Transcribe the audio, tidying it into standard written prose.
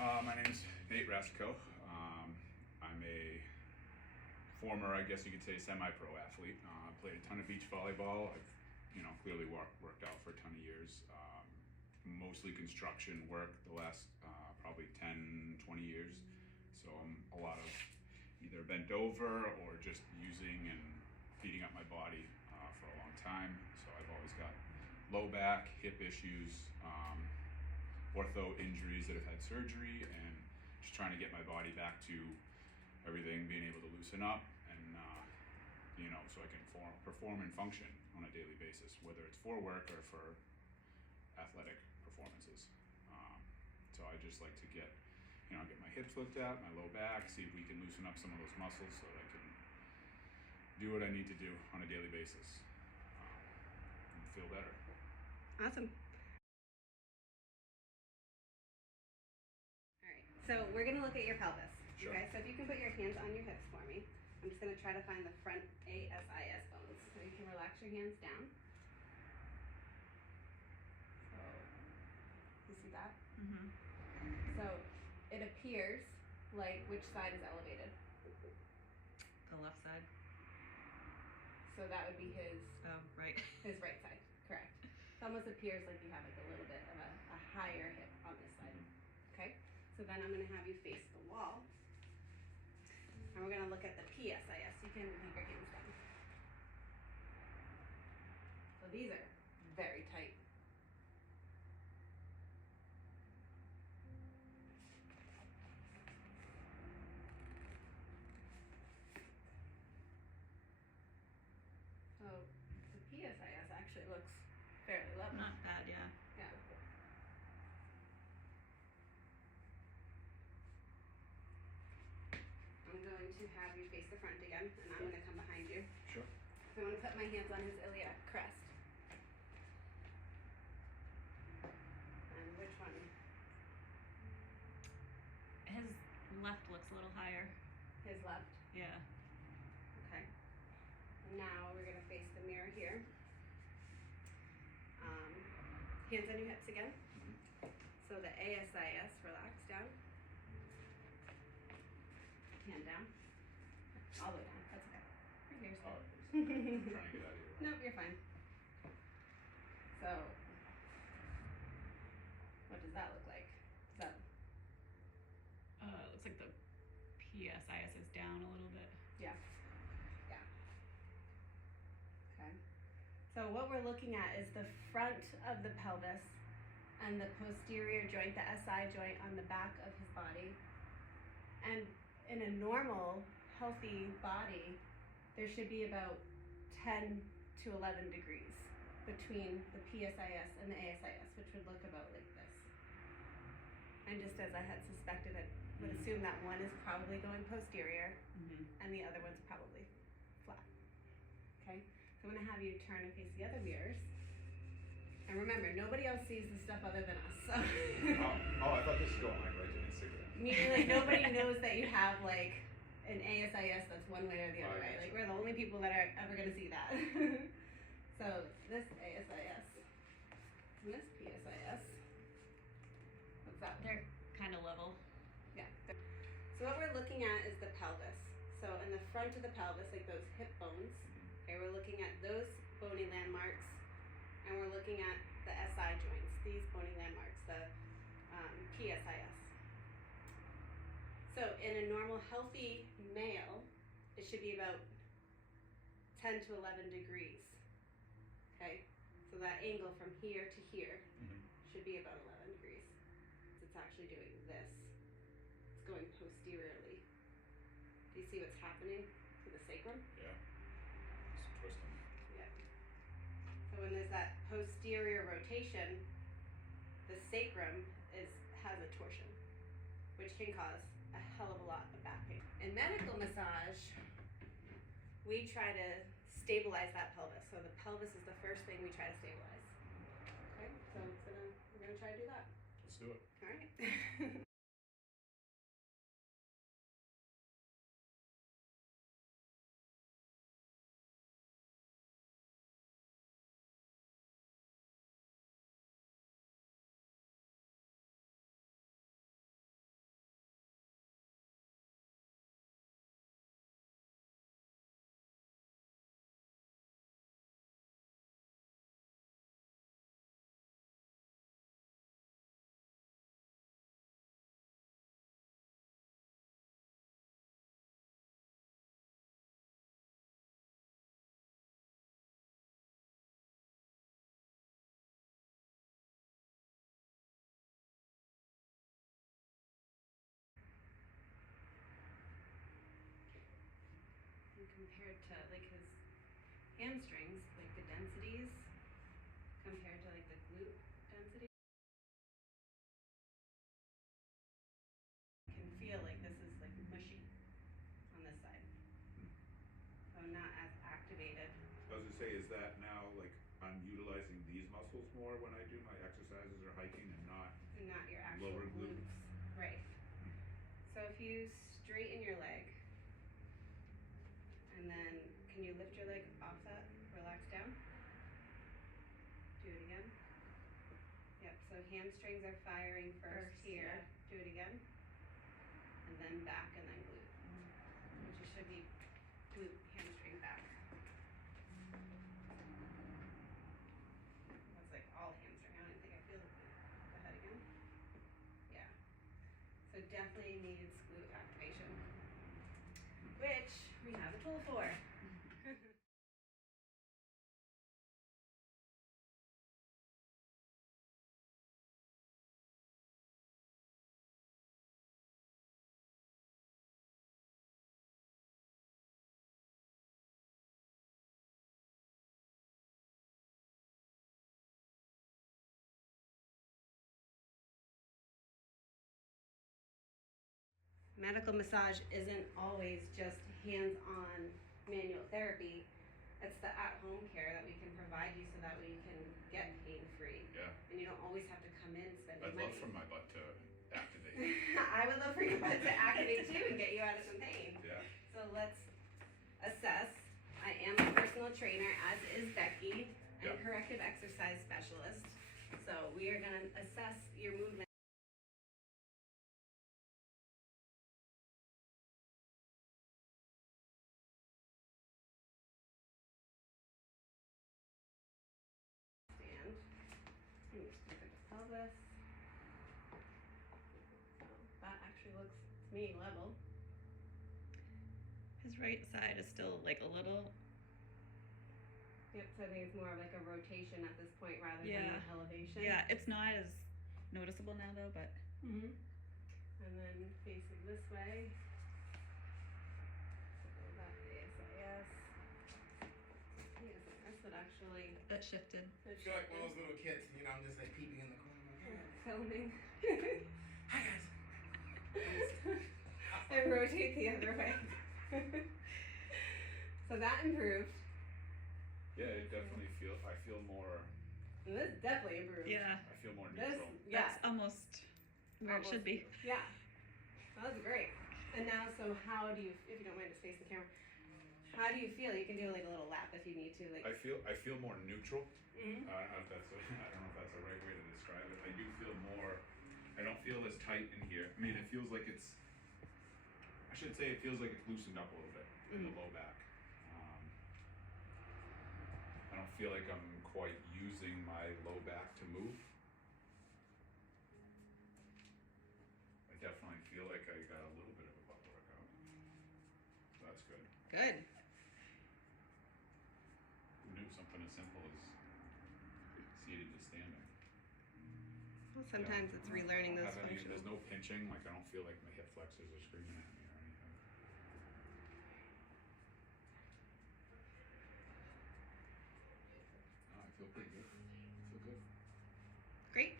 My name's Nate Rassico. I'm a former, I guess you could say, semi-pro athlete. Played a ton of beach volleyball. I've, clearly worked out for a ton of years. Mostly construction work the last probably 10, 20 years. So I'm a lot of either bent over or just using and beating up my body for a long time. So I've always got low back, hip issues, ortho injuries that have had surgery, and just trying to get my body back to everything being able to loosen up and so I can perform and function on a daily basis, whether it's for work or for athletic performances. So I just like to get my hips looked at, my low back, see if we can loosen up some of those muscles so that I can do what I need to do on a daily basis and feel better. Awesome. All right, so we're gonna look at your pelvis. Sure. Okay, so if you can put your hands on your hips for me. I'm just gonna try to find the front ASIS bones. So you can relax your hands down. So, you see that? Mm-hmm. So it appears like which side is elevated? The left side. So that would be his Right. His right side, correct. It almost appears like you have like a little bit of a higher hip on this side. Okay? So then I'm gonna have you face the wall. And we're gonna look at the PSIS. You can leave your hands down. So these are very tight. So the PSIS actually looks fairly level. Not bad, yeah. Yeah. I'm going to have you face the front again, and I'm going to come behind you. Sure. So I'm going to put my hands on his iliac crest. And which one? His left looks a little higher. His left? Yeah. Okay. Now we're going to face the mirror here. Hands on your hips again. Mm-hmm. So the ASIS, relax down. Hand down. All the way down. That's okay. Right here's Oh, good. I'm trying to get out of here. Nope, you're fine. So, what does that look like? Does that? It looks like the PSIS is down a little bit. Yeah. Yeah. Okay. So what we're looking at is the front of the pelvis and the posterior joint, the SI joint on the back of his body. And in a normal, healthy body, there should be about 10 to 11 degrees between the PSIS and the ASIS, which would look about like this. And just as I had suspected, I would assume that one is probably going posterior, and the other one's probably flat. Okay? So I'm going to have you turn and face the other mirrors. And remember, nobody else sees this stuff other than us. So. I thought this was going right to Instagram. Meaning, like, nobody knows that you have, like, an ASIS that's one way or the other way. Like, we're the only people that are ever going to see that. So, this ASIS and this PSIS. What's that? They're kind of level. Yeah. So what we're looking at is the pelvis. So in the front of the pelvis, like those hip bones, okay, we're looking at those bony landmarks, and we're looking at the SI joints, these bony landmarks, the PSIS. So in a normal healthy male, it should be about 10 to 11 degrees. Okay, so that angle from here to here should be about 11 degrees. So it's actually doing this. It's going posteriorly. Do you see what's happening to the sacrum? Yeah. It's twisting. Yeah. So when there's that posterior rotation, the sacrum has a torsion, which can cause a hell of a lot of back pain. In medical massage, we try to stabilize that pelvis. So the pelvis is the first thing we try to stabilize. Okay, so we're gonna try to do that. Let's do it. All right. compared to like his hamstrings, like the densities compared to like the glute density. Can feel like this is like mushy on this side. So not as activated. I was gonna say, is that now like I'm utilizing these muscles more when I do my exercises or hiking and not And not your actual lower glute? glutes. Right. So if you straighten your leg, and then can you lift your leg off that? Relax down. Do it again. Yep, so hamstrings are firing first here. Yeah. Do it again. And then back and then glute. Which should be glute, hamstring, back. That's like all hamstring. I don't even think I feel the glute. Go ahead again. Yeah. So definitely needs glute activation, which we have a tool for. Medical massage isn't always just hands-on manual therapy. It's the at-home care that we can provide you so that way you can get pain-free. Yeah. And you don't always have to come in spending I'd money. love for my butt to activate. I would love for your butt to activate too and get you out of some pain. Yeah. So let's assess. I am a personal trainer, as is Becky, and Yeah. corrective exercise specialist. So we are gonna assess your movement. Stand. And just look at the pelvis. So that actually looks to me level. His right side is still like a little. Yep, so I think it's more of like a rotation at this point rather than Yeah. an elevation. Yeah, it's not as noticeable now though, but. Mm-hmm. And then facing this way. So go back to the ASIS. Yes, that actually. That shifted. I feel like one of those little kids, you know, I'm just like peeping in the corner. Filming. Hi guys. And rotate the other way. So that improved. Yeah, it definitely I feel more. And this definitely improved. Yeah. I feel more This, neutral. yeah. That's almost where it should be. Yeah. That was great. And now, so how do you, if you don't mind just face the camera, how do you feel? You can do like a little lap if you need to. Like. I feel more neutral. Mm-hmm. I don't know if that's the right way to describe it. I do feel more. I don't feel as tight in here. I mean, it feels like it's. I should say it feels like it's loosened up a little bit in the low back. I don't feel like I'm quite using my low back to move. I definitely feel like I got a little bit of a butt workout. So that's good. Good. Who knew something as simple as seated to standing? Well, sometimes it's relearning those functions. There's no pinching. Like I don't feel like my hip flexors are screaming at me or anything. No, I feel pretty good. I feel good. Great.